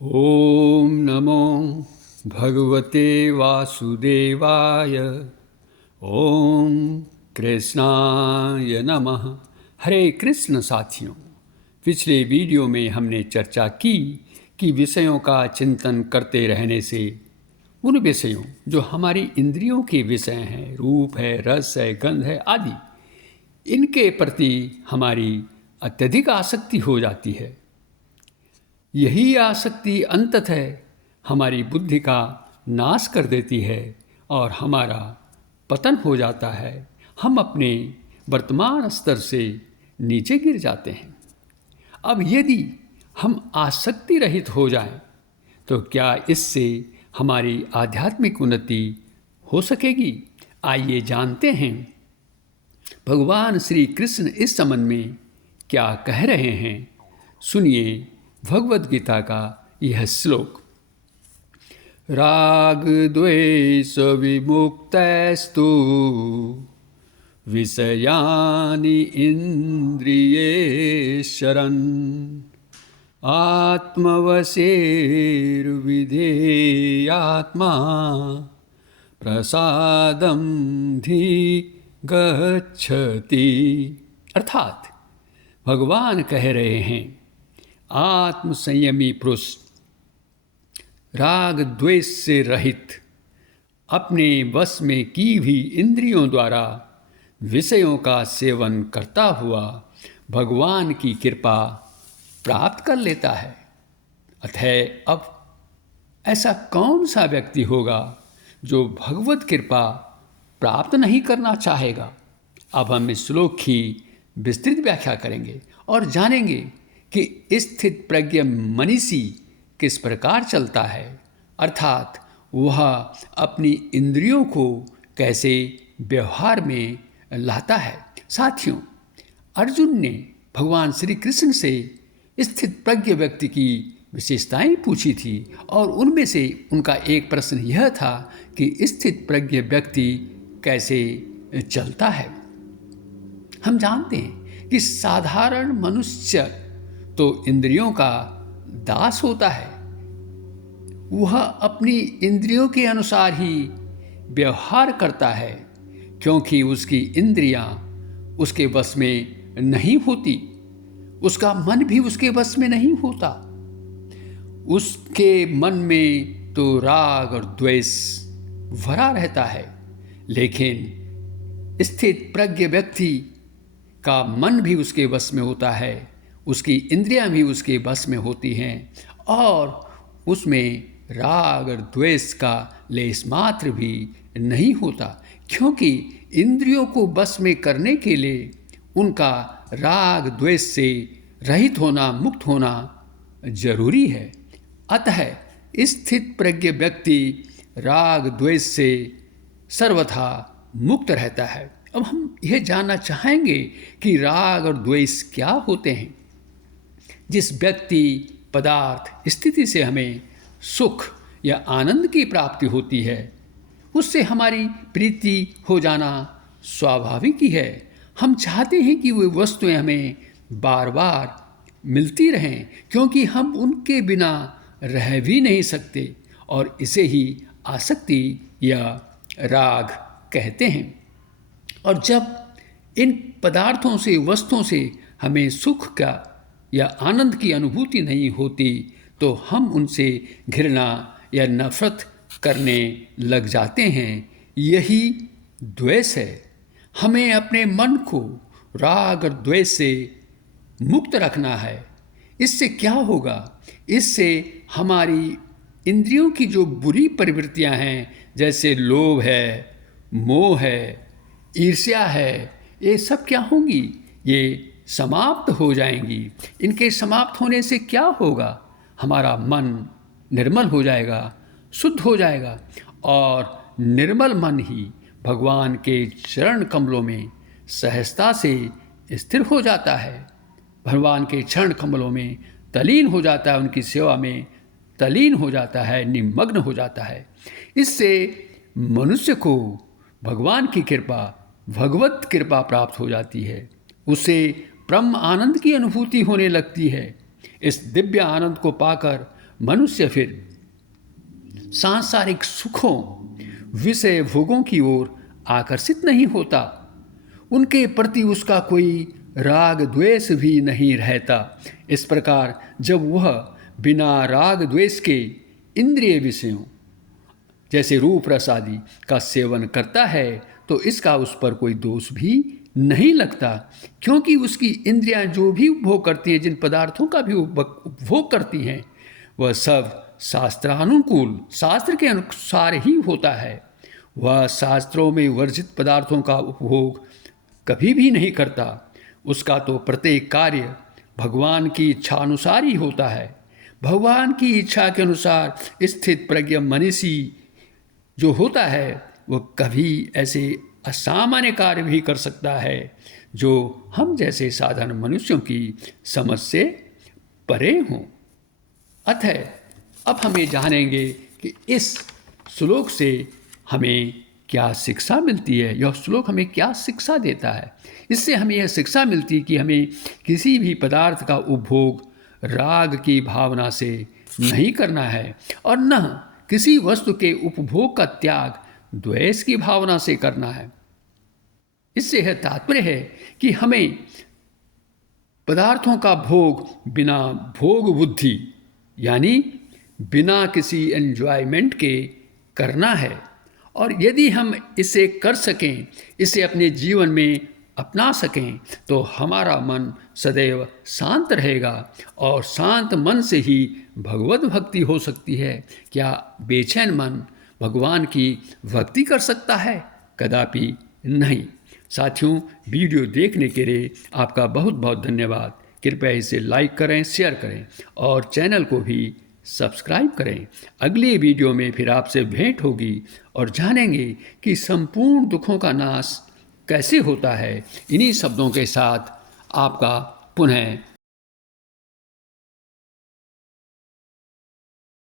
ॐ नमो भगवते वासुदेवाय। ॐ कृष्णाय नमः। हरे कृष्ण साथियों, पिछले वीडियो में हमने चर्चा की कि विषयों का चिंतन करते रहने से उन विषयों जो हमारी इंद्रियों के विषय हैं, रूप है, रस है, गंध है आदि, इनके प्रति हमारी अत्यधिक आसक्ति हो जाती है। यही आसक्ति अंततः हमारी बुद्धि का नाश कर देती है और हमारा पतन हो जाता है। हम अपने वर्तमान स्तर से नीचे गिर जाते हैं। अब यदि हम आसक्ति रहित हो जाएं, तो क्या इससे हमारी आध्यात्मिक उन्नति हो सकेगी? आइए जानते हैं भगवान श्री कृष्ण इस संबंध में क्या कह रहे हैं। सुनिए भगवद गीता का यह श्लोक। राग द्वेष विमुक्तस्तु विषयानि इंद्रियेश्वरन् आत्मवशेर्विधेयात्मा प्रसादं धि गच्छति। अर्थात भगवान कह रहे हैं, आत्म संयमी पुरुष राग द्वेष से रहित अपने वश में की हुई इंद्रियों द्वारा विषयों का सेवन करता हुआ भगवान की कृपा प्राप्त कर लेता है। अतः अब ऐसा कौन सा व्यक्ति होगा जो भगवत कृपा प्राप्त नहीं करना चाहेगा? अब हम इस श्लोक की विस्तृत व्याख्या करेंगे और जानेंगे कि स्थित प्रज्ञ मनीषी किस प्रकार चलता है, अर्थात वह अपनी इंद्रियों को कैसे व्यवहार में लाता है। साथियों, अर्जुन ने भगवान श्री कृष्ण से स्थित प्रज्ञ व्यक्ति की विशेषताएं पूछी थी और उनमें से उनका एक प्रश्न यह था कि स्थित प्रज्ञ व्यक्ति कैसे चलता है। हम जानते हैं कि साधारण मनुष्य तो इंद्रियों का दास होता है। वह अपनी इंद्रियों के अनुसार ही व्यवहार करता है, क्योंकि उसकी इंद्रियां उसके वश में नहीं होती। उसका मन भी उसके वश में नहीं होता। उसके मन में तो राग और द्वेष भरा रहता है। लेकिन स्थित प्रज्ञ व्यक्ति का मन भी उसके वश में होता है, उसकी इंद्रियां भी उसके वश में होती हैं और उसमें राग और द्वेष का लेश मात्र भी नहीं होता, क्योंकि इंद्रियों को वश में करने के लिए उनका राग द्वेष से रहित होना, मुक्त होना जरूरी है। अतः स्थित प्रज्ञ व्यक्ति राग द्वेष से सर्वथा मुक्त रहता है। अब हम यह जानना चाहेंगे कि राग और द्वेष क्या होते हैं। जिस व्यक्ति, पदार्थ, स्थिति से हमें सुख या आनंद की प्राप्ति होती है, उससे हमारी प्रीति हो जाना स्वाभाविक ही है। हम चाहते हैं कि वो वस्तुएं हमें बार बार मिलती रहें, क्योंकि हम उनके बिना रह भी नहीं सकते और इसे ही आसक्ति या राग कहते हैं। और जब इन पदार्थों से, वस्तुओं से हमें सुख का या आनंद की अनुभूति नहीं होती, तो हम उनसे घृणा या नफरत करने लग जाते हैं। यही द्वेष है। हमें अपने मन को राग और द्वेष से मुक्त रखना है। इससे क्या होगा? इससे हमारी इंद्रियों की जो बुरी प्रवृत्तियां हैं, जैसे लोभ है, मोह है, ईर्ष्या है, ये सब क्या होंगी? ये समाप्त हो जाएंगी। इनके समाप्त होने से क्या होगा? हमारा मन निर्मल हो जाएगा, शुद्ध हो जाएगा और निर्मल मन ही भगवान के चरण कमलों में सहजता से स्थिर हो जाता है। भगवान के चरण कमलों में तलीन हो जाता है, उनकी सेवा में तलीन हो जाता है, निमग्न हो जाता है। इससे मनुष्य को भगवान की कृपा, भगवत कृपा प्राप्त हो जाती है। उसे ब्रह्म आनंद की अनुभूति होने लगती है। इस दिव्य आनंद को पाकर मनुष्य फिर सांसारिक सुखों, विषय भोगों की ओर आकर्षित नहीं होता। उनके प्रति उसका कोई राग द्वेष भी नहीं रहता। इस प्रकार जब वह बिना राग द्वेष के इंद्रिय विषयों जैसे रूप रस आदि का सेवन करता है तो इसका उस पर कोई दोष भी नहीं लगता, क्योंकि उसकी इंद्रियां जो भी उपभोग करती हैं, जिन पदार्थों का भी उपभोग करती हैं, वह सब शास्त्रानुकूल, शास्त्र के अनुसार ही होता है। वह शास्त्रों में वर्जित पदार्थों का उपभोग कभी भी नहीं करता। उसका तो प्रत्येक कार्य भगवान की इच्छा अनुसार ही होता है। भगवान की इच्छा के अनुसार स्थित प्रज्ञ मनीषी जो होता है वह कभी ऐसे असामान्य कार्य भी कर सकता है जो हम जैसे साधारण मनुष्यों की समझ से परे हों। अतः अब हम ये जानेंगे कि इस श्लोक से हमें क्या शिक्षा मिलती है। यह श्लोक हमें क्या शिक्षा देता है। इससे हमें यह शिक्षा मिलती है कि हमें किसी भी पदार्थ का उपभोग राग की भावना से नहीं करना है और न किसी वस्तु के उपभोग का त्याग द्वेष की भावना से करना है। इससे यह तात्पर्य है कि हमें पदार्थों का भोग बिना भोग बुद्धि यानी बिना किसी एंजॉयमेंट के करना है, और यदि हम इसे कर सकें, इसे अपने जीवन में अपना सकें, तो हमारा मन सदैव शांत रहेगा और शांत मन से ही भगवत भक्ति हो सकती है। क्या बेचैन मन भगवान की भक्ति कर सकता है? कदापि नहीं। साथियों, वीडियो देखने के लिए आपका बहुत बहुत धन्यवाद। कृपया इसे लाइक करें, शेयर करें और चैनल को भी सब्सक्राइब करें। अगली वीडियो में फिर आपसे भेंट होगी और जानेंगे कि संपूर्ण दुखों का नाश कैसे होता है। इन्हीं शब्दों के साथ आपका पुनः